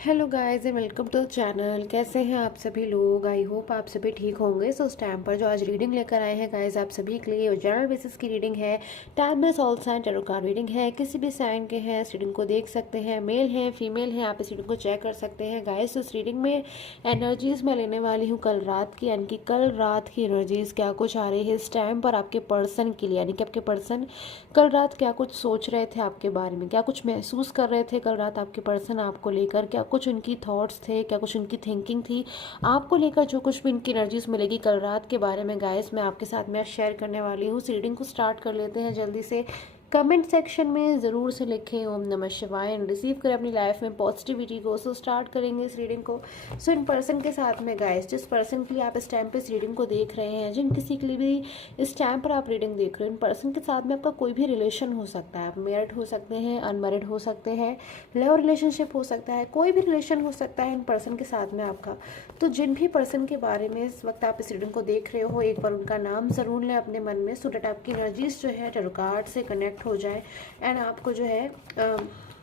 Hello guys and welcome to the channel. कैसे हैं आप सभी लोग? आई होप आप सभी ठीक होंगे। सो उस टाइम पर जो आज रीडिंग लेकर आए हैं गाइस आप सभी के लिए वो जनरल बेसिस की रीडिंग है। Timeless all sign tarot card reading है। किसी भी साइन के हैं इस रीडिंग को देख सकते हैं, मेल हैं फीमेल हैं, आप इस रीडिंग को चेक कर सकते हैं गाइस। तो इस रीडिंग में एनर्जीज मैं लेने वाली हूँ कल रात की, यानी कि कल रात की एनर्जीज क्या कुछ आ रही है इस टाइम पर आपके पर्सन के लिए, यानी कि आपके पर्सन कल रात क्या कुछ सोच रहे थे आपके बारे में, क्या कुछ महसूस कर रहे थे कल रात आपके पर्सन आपको लेकर, क्या कुछ उनकी थॉट्स थे, क्या कुछ उनकी थिंकिंग थी आपको लेकर। जो कुछ भी इनकी एनर्जीज मिलेगी कल रात के बारे में गाइस मैं आपके साथ में शेयर करने वाली हूँ। इस रीडिंग को स्टार्ट कर लेते हैं जल्दी से। कमेंट सेक्शन में ज़रूर से लिखें ओम नमः शिवाय एंड रिसीव करें अपनी लाइफ में पॉजिटिविटी को। सो स्टार्ट करेंगे इस रीडिंग को। सो इन पर्सन के साथ में गाइस, जिस पर्सन के लिए आप इस टाइम पे इस रीडिंग को देख रहे हैं, जिन किसी के लिए भी इस टाइम पर आप रीडिंग देख रहे हो, इन पर्सन के साथ में आपका कोई भी रिलेशन हो सकता है। आप मैरिड हो सकते हैं, अनमैरिड हो सकते हैं, लव रिलेशनशिप हो सकता है, कोई भी रिलेशन हो सकता है इन पर्सन के साथ में आपका। तो जिन भी पर्सन के बारे में इस वक्त आप इस रीडिंग को देख रहे हो, एक बार उनका नाम ज़रूर लें अपने मन में, सो दैट आपकी एनर्जीज जो है टैरो कार्ड से कनेक्ट हो जाए एंड आपको जो है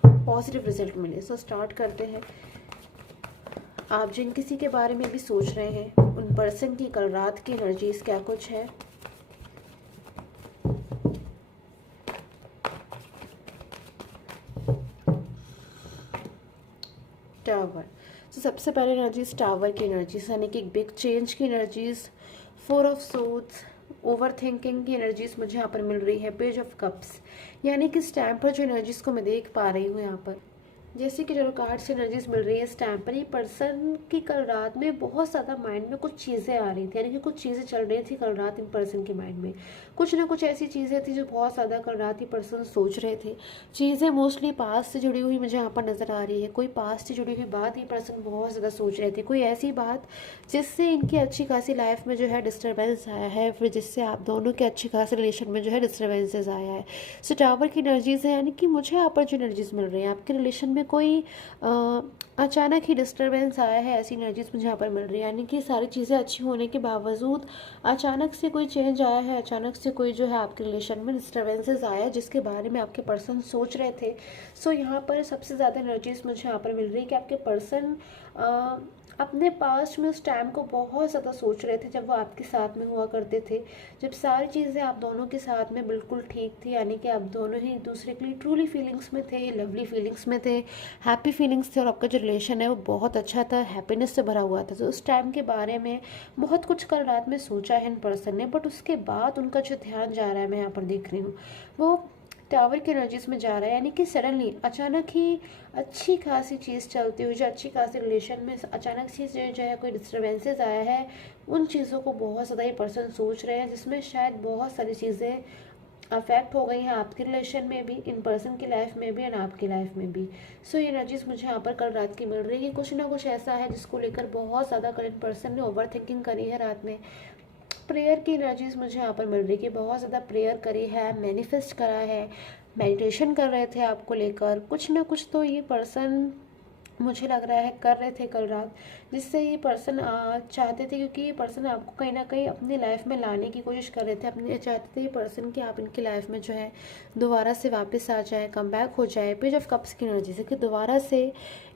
पॉजिटिव रिजल्ट मिले। सो स्टार्ट करते हैं। आप जिन किसी के बारे में भी सोच रहे हैं उन पर्सन की कल रात की एनर्जीज क्या कुछ है। टावर। तो सबसे पहले एनर्जीज टावर की एनर्जीज, यानी कि एक बिग चेंज की energies. Four of swords, over thinking की एनर्जीज मुझे यहाँ पर मिल रही है। पेज ऑफ कप्स, यानी कि इस टाइम पर जो एनर्जीज को मैं देख पा रही हूँ यहाँ पर, जैसे कि जो कार्ड से एनर्जीज मिल रही है इस टाइम पर, ये पर्सन की कल रात में बहुत ज़्यादा माइंड में कुछ चीज़ें आ रही थी, यानी कि कुछ चीज़ें चल रही थी कल रात इन पर्सन के माइंड में। कुछ ना कुछ ऐसी चीज़ें थी जो बहुत ज़्यादा कल रात ये पर्सन सोच रहे थे। चीज़ें मोस्टली पास्ट से जुड़ी हुई मुझे यहाँ पर नज़र आ रही है। कोई पास्ट से जुड़ी हुई बात ये पर्सन बहुत ज़्यादा सोच रहे थे, कोई ऐसी बात जिससे इनकी अच्छी खासी लाइफ में जो है डिस्टर्बेंस आया है, फिर जिससे आप दोनों के अच्छी खासी रिलेशन में जो है डिस्टर्बेंसेस आया है। सो टावर की एनर्जीज है, यानी कि मुझे यहाँ पर जो एनर्जीज मिल रही है आपके रिलेशन में कोई अचानक ही डिस्टरबेंस आया है, ऐसी एनर्जीज मुझे यहाँ पर मिल रही है। यानी कि सारी चीज़ें अच्छी होने के बावजूद अचानक से कोई चेंज आया है, अचानक से कोई जो है आपके रिलेशन में डिस्टरबेंसेस आया है जिसके बारे में आपके पर्सन सोच रहे थे। सो यहाँ पर सबसे ज़्यादा एनर्जीज मुझे यहाँ पर मिल रही है कि आपके पर्सन अपने पास्ट में उस टाइम को बहुत ज़्यादा सोच रहे थे जब वो आपके साथ में हुआ करते थे, जब सारी चीज़ें आप दोनों के साथ में बिल्कुल ठीक थी, यानी कि आप दोनों ही एक दूसरे के लिए ट्रूली फीलिंग्स में थे, लवली फीलिंग्स में थे, हैप्पी फीलिंग्स थे, और आपका जो रिलेशन है वो बहुत अच्छा था, हैप्पीनेस से भरा हुआ था। तो उस टाइम के बारे में बहुत कुछ कल रात में सोचा है इन पर्सन ने, बट उसके बाद उनका जो ध्यान जा रहा है, मैं यहाँ पर देख रही हूँ, वो टावर की एनर्जीज में जा रहा है। यानी कि सडनली अचानक ही अच्छी खासी चीज़ चलती हुई, जो अच्छी खासी रिलेशन में अचानक से जो है कोई डिस्टर्बेंसेस आया है, उन चीज़ों को बहुत ज़्यादा ये पर्सन सोच रहे हैं, जिसमें शायद बहुत सारी चीज़ें अफेक्ट हो गई हैं आपके रिलेशन में भी, इन पर्सन की लाइफ में भी एंड आपकी लाइफ में भी। सो ये एनर्जीज मुझे यहाँ पर कल रात की मिल रही है। कुछ ना कुछ ऐसा है जिसको लेकर बहुत ज़्यादा कल इन पर्सन ने ओवर थिंकिंग करी है रात में। प्रेयर की एनर्जीज मुझे यहाँ पर मिल रही है कि बहुत ज़्यादा प्रेयर करी है, मैनिफेस्ट करा है, मेडिटेशन कर रहे थे आपको लेकर। कुछ ना कुछ तो ये पर्सन मुझे लग रहा है कर रहे थे कल रात, जिससे ये पर्सन चाहते थे, क्योंकि ये पर्सन आपको कहीं ना कहीं अपनी लाइफ में लाने की कोशिश कर रहे थे। अपने चाहते थे ये पर्सन कि आप इनकी लाइफ में जो है दोबारा से वापस आ जाए, कम बैक हो जाए। पेज ऑफ कप्स की एनर्जी से कि दोबारा से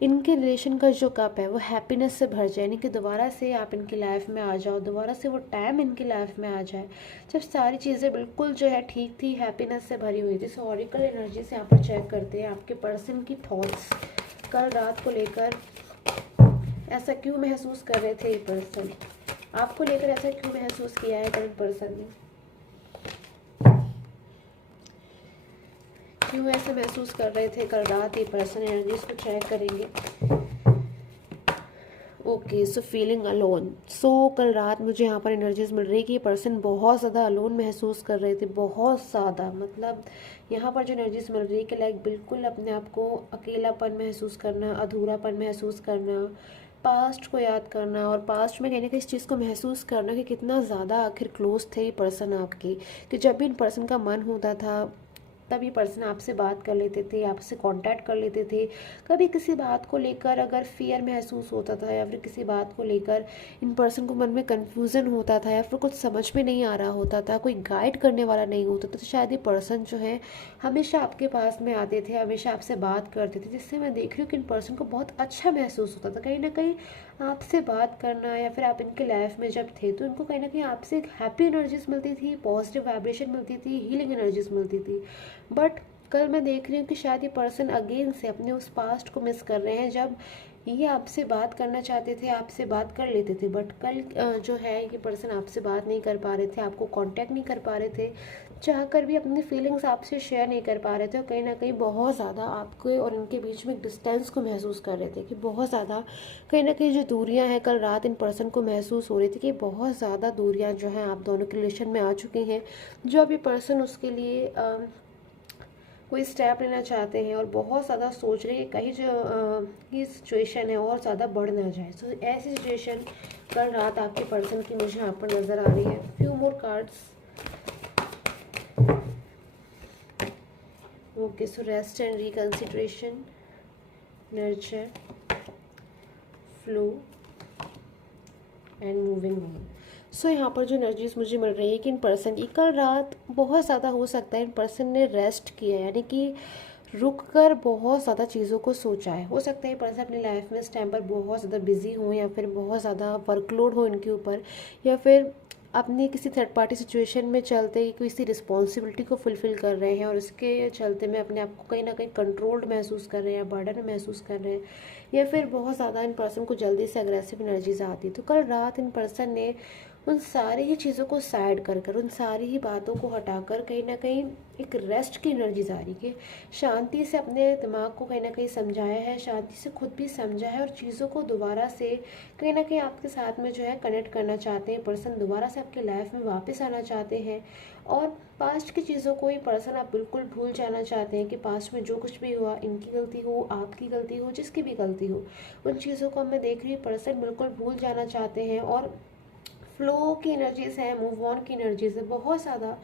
इनके रिलेशन का जो कप है वो हैप्पीनेस से भर जाए, यानी कि दोबारा से आप इनकी लाइफ में आ जाओ, दोबारा से वो टाइम इनकी लाइफ में आ जाए जब सारी चीज़ें बिल्कुल जो है ठीक थी, हैप्पीनेस से भरी हुई थी। सो ऑरिकल एनर्जी से यहाँ पर चेक करते हैं आपके पर्सन की थॉट्स कल रात को लेकर। ऐसा क्यों महसूस कर रहे थे ये पर्सन, आपको लेकर ऐसा क्यों महसूस किया है करंट पर्सन ने, क्यों ऐसा महसूस कर रहे थे कल रात ये पर्सन। एनर्जीज को चेक करेंगे। Okay, so feeling alone. So कल रात मुझे यहाँ पर एनर्जीज मिल रही है कि ये पर्सन बहुत ज़्यादा अलोन महसूस कर रहे थे, बहुत ज़्यादा। मतलब यहाँ पर जो एनर्जीज मिल रही है कि लाइक बिल्कुल अपने आप को अकेलापन महसूस करना, अधूरापन महसूस करना, पास्ट को याद करना, और पास्ट में कहने का इस चीज़ को महसूस करना कि कितना ज़्यादा आखिर क्लोज थे ये पर्सन आपकी, कि जब भी इन पर्सन का मन होता था तब ये पर्सन आपसे बात कर लेते थे, आपसे कांटेक्ट कर लेते थे। कभी किसी बात को लेकर अगर फियर महसूस होता था या फिर किसी बात को लेकर इन पर्सन को मन में कन्फ्यूज़न होता था या फिर कुछ समझ में नहीं आ रहा होता था, कोई गाइड करने वाला नहीं होता था, तो शायद ये पर्सन जो है हमेशा आपके पास में आते थे, हमेशा आपसे बात करते थे, जिससे मैं देख रही हूँ कि इन पर्सन को बहुत अच्छा महसूस होता था। कहीं ना कहीं आपसे बात करना या फिर आप इनके लाइफ में जब थे तो इनको कहीं ना कहीं आपसे एक हैप्पी एनर्जीज मिलती थी, पॉजिटिव वाइब्रेशन मिलती थी, हीलिंग एनर्जीज मिलती थी। बट कल मैं देख रही हूँ कि शायद ये पर्सन अगेन से अपने उस पास्ट को मिस कर रहे हैं, जब ये आपसे बात करना चाहते थे, आपसे बात कर लेते थे, बट कल जो है ये पर्सन आपसे बात नहीं कर पा रहे थे, आपको कांटेक्ट नहीं कर पा रहे थे, चाहकर भी अपनी फीलिंग्स आपसे शेयर नहीं कर पा रहे थे, और कहीं ना कहीं बहुत ज़्यादा आपके और इनके बीच में एक डिस्टेंस को महसूस कर रहे थे कि बहुत ज़्यादा कहीं ना कहीं जो दूरियां हैं कल रात इन पर्सन को महसूस हो रही थी कि बहुत ज़्यादा दूरियां जो हैं आप दोनों के रिलेशन में आ चुकी हैं, जो अभी पर्सन उसके लिए कोई स्टेप लेना चाहते हैं और बहुत ज़्यादा सोच रहे हैं कहीं जो ये सिचुएशन है और ज़्यादा बढ़ ना जाए। सो ऐसी सिचुएशन कल रात आपके पर्सन की मुझे यहाँ पर नज़र आ रही है। Few more cards. Okay, so rest and reconsideration, nurture, flow and moving on. So यहाँ पर जो एनर्जीज मुझे मिल रही है कि इन पर्सन की कल रात बहुत ज़्यादा हो सकता है इन पर्सन ने रेस्ट किया है, यानी कि रुक कर बहुत ज़्यादा चीज़ों को सोचा है। हो सकता है ये पर्सन अपनी लाइफ में इस टाइम पर बहुत ज़्यादा बिजी हो या फिर बहुत ज़्यादा वर्कलोड हो इनके ऊपर, या फिर अपनी किसी थर्ड पार्टी सिचुएशन में चलते ही किसी रिस्पॉन्सिबिलिटी को फुलफ़िल कर रहे हैं और उसके चलते में अपने आप को कहीं ना कहीं कंट्रोल्ड महसूस कर रहे हैं, बर्डन महसूस कर रहे हैं, या फिर बहुत ज़्यादा इन पर्सन को जल्दी से अग्रेसिव एनर्जीज आती है। तो कल रात इन पर्सन ने उन सारी ही चीज़ों को साइड कर कर, उन सारी ही बातों को हटाकर कहीं ना कहीं एक रेस्ट की एनर्जी आ रही है, शांति से अपने दिमाग को कहीं ना कहीं समझाया है, शांति से खुद भी समझा है और चीज़ों को दोबारा से कहीं ना कहीं आपके साथ में जो है कनेक्ट करना चाहते हैं। पर्सन दोबारा से आपके लाइफ में वापस आना चाहते हैं और पास्ट की चीज़ों को ही पर्सन आप बिल्कुल भूल जाना चाहते हैं कि पास्ट में जो कुछ भी हुआ, इनकी गलती हो, आपकी गलती हो, जिसकी भी गलती हो, उन चीज़ों को मैं देख रही हूँ पर्सन बिल्कुल भूल जाना चाहते हैं। और फ्लो की एनर्जीज है, मूव ऑन की एनर्जीज है बहुत ज़्यादा।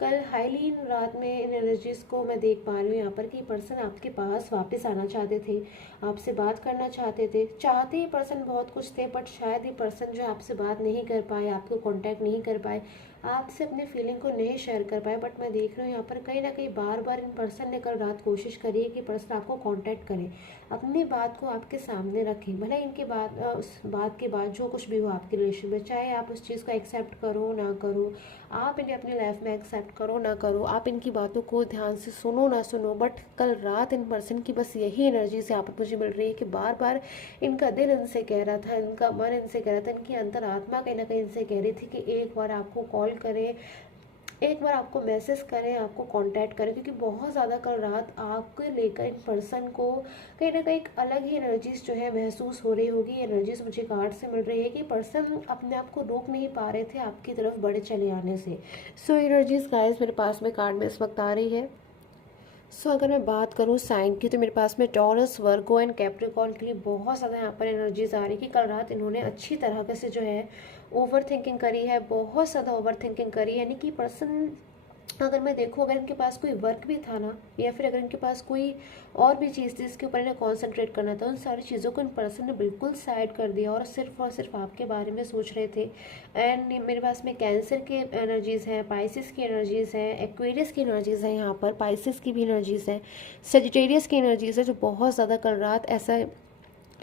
कल हाईली रात में इन एनर्जीज को मैं देख पा रही हूँ यहाँ पर कि पर्सन आपके पास वापस आना चाहते थे, आपसे बात करना चाहते थे, चाहते ही पर्सन बहुत कुछ थे, बट शायद ये पर्सन जो आपसे बात नहीं कर पाए, आपको कांटेक्ट नहीं कर पाए, आपसे अपने फीलिंग को नहीं शेयर कर पाए। बट मैं देख रही हूँ यहाँ पर कहीं ना कहीं बार बार इन पर्सन ने कल रात कोशिश करी है कि पर्सन आपको कांटेक्ट करे, अपनी बात को आपके सामने रखें, भले इनके बाद उस बात के बाद जो कुछ भी हो आपके रिलेशन में, चाहे आप उस चीज़ को एक्सेप्ट करो ना करो, आप इन्हें अपनी लाइफ में एक्सेप्ट करो ना करो, आप इनकी बातों को ध्यान से सुनो ना सुनो, बट कल रात इन पर्सन की बस यही एनर्जी से यहाँ पर मुझे मिल रही है कि बार बार इनका दिल इनसे कह रहा था, इनका मन इनसे कह रहा था, इनकी अंतरात्मा कहीं ना कहीं इनसे कह रही थी कि एक बार आपको कॉल करें, एक बार आपको मैसेज करें, आपको कांटेक्ट करें, क्योंकि बहुत ज़्यादा कल रात आपको लेकर इन पर्सन को कहीं ना कहीं एक अलग ही एनर्जीज जो है महसूस हो रही होगी। एनर्जीज मुझे कार्ड से मिल रही है कि पर्सन अपने आप को रोक नहीं पा रहे थे आपकी तरफ बड़े चले आने से। सो एनर्जीज गाइस मेरे पास में कार्ड में इस वक्त आ रही है। सो अगर मैं बात करूँ साइन की तो मेरे पास में टॉरस, वर्गो एंड कैप्रिकॉर्न के लिए बहुत ज़्यादा यहाँ पर एनर्जीज आ रही कि कल रात इन्होंने अच्छी तरह से जो है ओवर थिंकिंग करी है, बहुत ज़्यादा ओवर थिंकिंग करी है। यानी कि पर्सन, अगर मैं देखूँ, अगर इनके पास कोई वर्क भी था ना, या फिर अगर इनके पास कोई और भी चीज़ थी जिसके ऊपर इन्हें कॉन्सेंट्रेट करना था, उन सारी चीज़ों को इन पर्सन ने बिल्कुल साइड कर दिया और सिर्फ आपके बारे में सोच रहे थे। एंड मेरे पास में कैंसर की एनर्जीज़ हैं, पाइसिस की एनर्जीज़ हैं, एक्वेरियस की एनर्जीज़ हैं, यहाँ पर पाइसिस की भी एनर्जीज़ हैं, सेजिटेरियस की एनर्जीज़ है, जो बहुत ज़्यादा कल रात ऐसा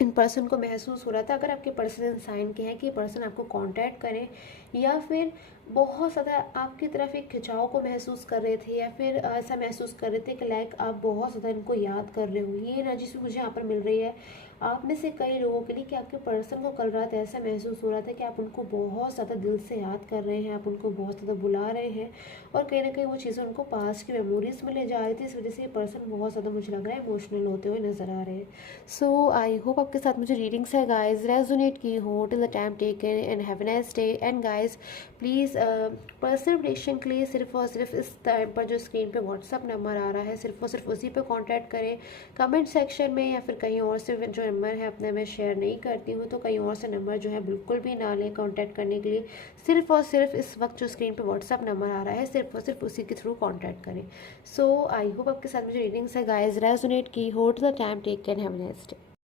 इन पर्सन को महसूस हो रहा था। अगर आपके पर्सन साइन के हैं कि पर्सन आपको कांटेक्ट करें, या फिर बहुत ज़्यादा आपकी तरफ एक खिंचाव को महसूस कर रहे थे, या फिर ऐसा महसूस कर रहे थे कि लाइक आप बहुत ज़्यादा इनको याद कर रहे हो, ये एनर्जी से मुझे यहाँ पर मिल रही है आप में से कई लोगों के लिए कि आपके पर्सन को कल रात ऐसा महसूस हो रहा था कि आप उनको बहुत ज़्यादा दिल से याद कर रहे हैं, आप उनको बहुत ज़्यादा बुला रहे हैं, और कहीं ना कहीं वो चीज़ें उनको पास्ट की मेमोरीज में ले जा रही थी। इस वजह से ये पर्सन बहुत ज़्यादा मुझे लग रहा है इमोशनल होते हुए नजर आ रहे हैं। सो आई होप आपके साथ मुझे रीडिंग्स है गाइज रेजोनेट की हो। Till the time taken and have a nice day. And guys please personal relation के लिए सिर्फ और सिर्फ इस टाइम पर जो स्क्रीन पे व्हाट्सअप नंबर आ रहा है सिर्फ और सिर्फ उसी पे कांटेक्ट करें। कमेंट सेक्शन में या फिर कहीं और से जो नंबर है अपने मैं शेयर नहीं करती हूँ, तो कहीं और से नंबर जो है बिल्कुल भी ना लें कांटेक्ट करने के लिए। सिर्फ और सिर्फ इस वक्त जो स्क्रीन पे व्हाट्सअप नंबर आ रहा है सिर्फ और सिर्फ उसी के थ्रू कॉन्टैक्ट करें। सो आई होप आपके साथ मुझे रीडिंग्स है गाइज रेजोनेट की हो। To the time take care, have a nice day.